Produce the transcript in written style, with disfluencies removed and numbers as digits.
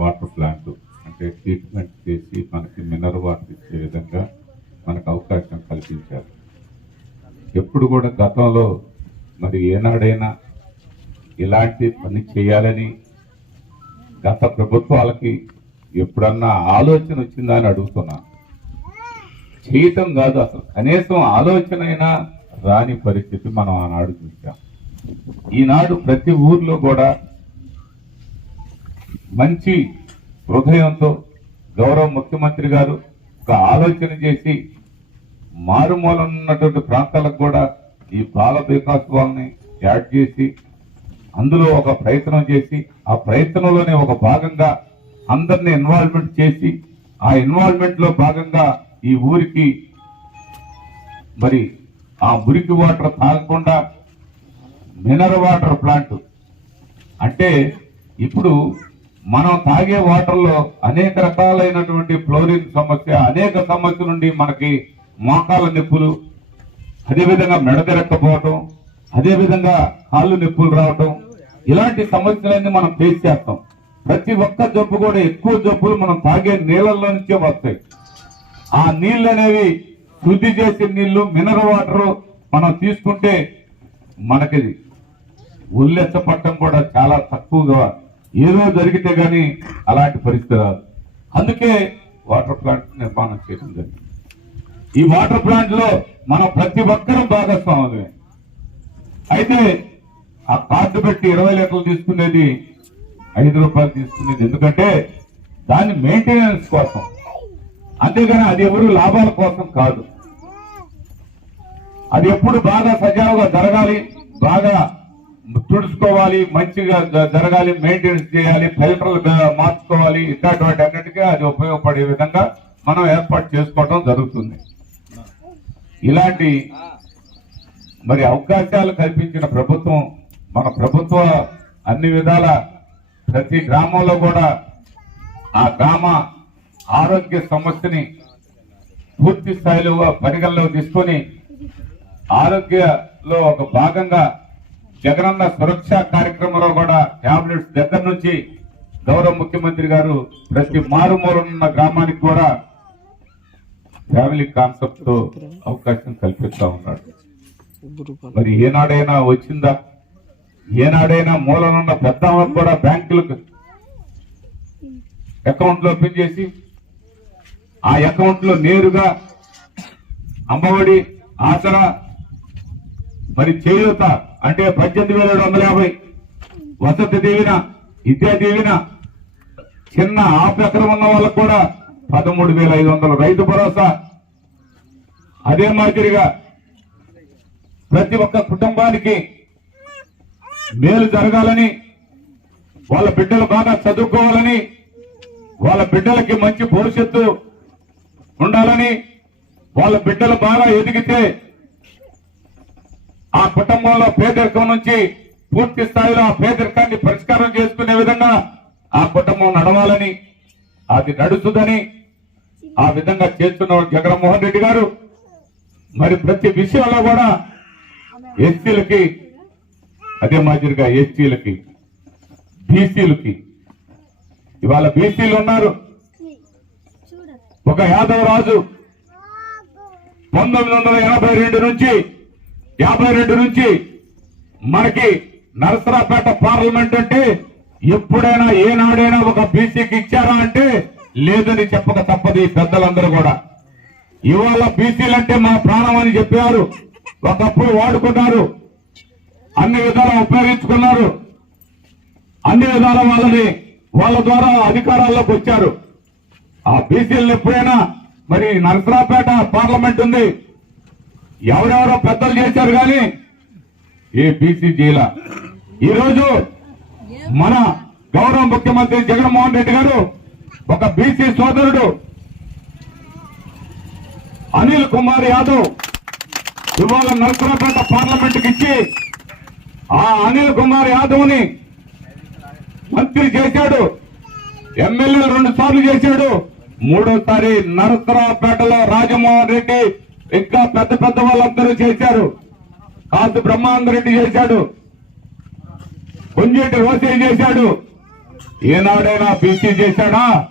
Water plant అంటే treatment చేసి మనకి మినరల్ వాటర్ ఇచ్చే విధంగా మనకు అవకాశం కల్పించారు. ఎప్పుడు కూడా గతంలో మరి ఏనాడైనా ఇలాంటి పని చేయాలని గత ప్రభుత్వాలకి ఎప్పుడన్నా ఆలోచన వచ్చిందా అని అడుగుతున్నాను. చేయటం కాదు, అసలు కనీసం ఆలోచన అయినా రాని పరిస్థితి మనం ఆనాడు చూసాం. ఈనాడు ప్రతి ఊర్లో కూడా మంచి హృదయంతో గౌరవ ముఖ్యమంత్రి గారు ఒక ఆలోచన చేసి మారుమూల ఉన్నటువంటి ప్రాంతాలకు కూడా ఈ బాల వికాసవాల్ని యాడ్ చేసి అందులో ఒక ప్రయత్నం చేసి ఆ ప్రయత్నంలోనే ఒక భాగంగా అందరినీ ఇన్వాల్వ్మెంట్ చేసి ఆ ఇన్వాల్వ్మెంట్ లో భాగంగా ఈ ఊరికి మరి ఆ మురికి వాటర్ తాగకుండా మినరల్ వాటర్ ప్లాంట్ అంటే ఇప్పుడు మనం తాగే వాటర్ లో అనేక రకాలైనటువంటి ఫ్లోరిన్ సమస్య, అనేక సమస్య నుండి మనకి మోకాళ్ళ నొప్పులు, అదేవిధంగా మెడదెరక్కపోవటం, అదేవిధంగా కాళ్ళు నొప్పులు రావటం, ఇలాంటి సమస్యలన్నీ మనం ఫేస్ చేస్తాం. ప్రతి ఒక్క జబ్బు కూడా ఎక్కువ జబ్బులు మనం తాగే నీళ్ళల్లో నుంచే వస్తాయి. ఆ నీళ్ళు అనేవి శుద్ధి చేసిన నీళ్లు, మినరల్ వాటర్ మనం తీసుకుంటే మనకి ఉల్లెచ్చపట్టడం కూడా చాలా తక్కువగా ఏదో జరిగితే గానీ అలాంటి పరిస్థితి రాదు. అందుకే వాటర్ ప్లాంట్ నిర్మాణం చేయడం జరిగింది. ఈ వాటర్ ప్లాంట్ లో మనం ప్రతి ఒక్కరూ భాగస్వాములమే. అయితే ఆ కార్డు పెట్టి 20 లీటర్లు తీసుకునేది 5 రూపాయలు తీసుకునేది ఎందుకంటే దాని మెయింటెనెన్స్ కోసం, అంతేగాని అది ఎవరు లాభాల కోసం కాదు. అది ఎప్పుడు బాగా సజావుగా జరగాలి, బాగా తుడుచుకోవాలి, మంచిగా జరగాలి, మెయింటెనెన్స్ చేయాలి, ఫిల్టర్లు మార్చుకోవాలి, ఇట్లాంటి అన్నిటికీ అది ఉపయోగపడే విధంగా మనం ఏర్పాటు చేసుకోవడం జరుగుతుంది. ఇలాంటి మరి అవకాశాలు కల్పించిన ప్రభుత్వం మన ప్రభుత్వ అన్ని విధాల ప్రతి గ్రామంలో కూడా ఆ గ్రామ ఆరోగ్య సమస్యని పూర్తి స్థాయిలో పరిగణలోకి తీసుకొని ఆరోగ్యలో ఒక భాగంగా జగనన్న సురక్ష కార్యక్రమంలో కూడా టాబ్లెట్స్ దగ్గర నుంచి గౌరవ ముఖ్యమంత్రి గారు ప్రతి మారుమూలన్న గ్రామానికి కూడా ఫ్యామిలీ కాన్సెప్ట్ తో అవకాశం కల్పిస్తా ఉన్నాడు. మరి ఏనాడైనా వచ్చిందా? ఏనాడైనా మూలనున్న పెద్ద కూడా బ్యాంకులకు అకౌంట్లు ఓపెన్ చేసి ఆ అకౌంట్ లో నేరుగా అమ్మఒడి, ఆసరా, మరి చేయూత అంటే 18,750, వసతి దీవెన, విద్యా దీవెన, చిన్న ఆఫ్ ఎకరం ఉన్న వాళ్ళకు కూడా 13,500 రైతు భరోసా, అదే మాదిరిగా ప్రతి ఒక్క కుటుంబానికి మేలు జరగాలని, వాళ్ళ బిడ్డలు బాగా చదువుకోవాలని, వాళ్ళ బిడ్డలకి మంచి భవిష్యత్తు ఉండాలని, వాళ్ళ బిడ్డలు బాగా ఎదిగితే ఆ కుటుంబంలో పేదరికం నుంచి పూర్తి స్థాయిలో ఆ పేదరికాన్ని పరిష్కారం చేసుకునే విధంగా ఆ కుటుంబం నడవాలని, అది నడుస్తుందని ఆ విధంగా చేస్తున్న జగన్మోహన్ రెడ్డి గారు మరి ప్రతి విషయంలో కూడా ఎస్సీలకి, అదే మాదిరిగా ఎస్టీలకి, బీసీలకి, ఇవాళ బీసీలు ఉన్నారు. ఒక యాదవ రాజు 1982 నుంచి 52 నుంచి మనకి నరసరాపేట పార్లమెంట్ అంటే ఎప్పుడైనా ఏనాడైనా ఒక బీసీకి ఇచ్చారా అంటే లేదని చెప్పక తప్పదు ఈ పెద్దలందరూ కూడా. ఇవాళ బీసీలంటే మా ప్రాణం అని చెప్పారు, ఒకప్పుడు వాడుకున్నారు, అన్ని విధాలా ఉపయోగించుకున్నారు, అన్ని విధాల వాళ్ళ ద్వారా అధికారాల్లోకి వచ్చారు. ఆ బీసీలను ఎప్పుడైనా మరి నరసరాపేట పార్లమెంట్ ఉంది, ఎవరెవరో పెద్దలు చేశారు కానీ ఏ బీసీ జీల. ఈరోజు మన గౌరవ ముఖ్యమంత్రి జగన్మోహన్ రెడ్డి గారు ఒక బీసీ సోదరుడు అనిల్ కుమార్ యాదవ్ ఇవాళ నరసరాపేట పార్లమెంట్ కి ఇచ్చి ఆ అనిల్ కుమార్ యాదవ్ ని మంత్రి చేశాడు, ఎమ్మెల్యేలు 2 సార్లు చేశాడు, 3వసారి నరసరాపేటలో రాజమోహన్ రెడ్డి ఇంకా పెద్ద వాళ్ళందరూ చేశారు. కాసు బ్రహ్మానంద రెడ్డి చేశాడు, కొంజేటి రోసే చేశాడు, ఏనాడైనా బీసీ చేశాడా?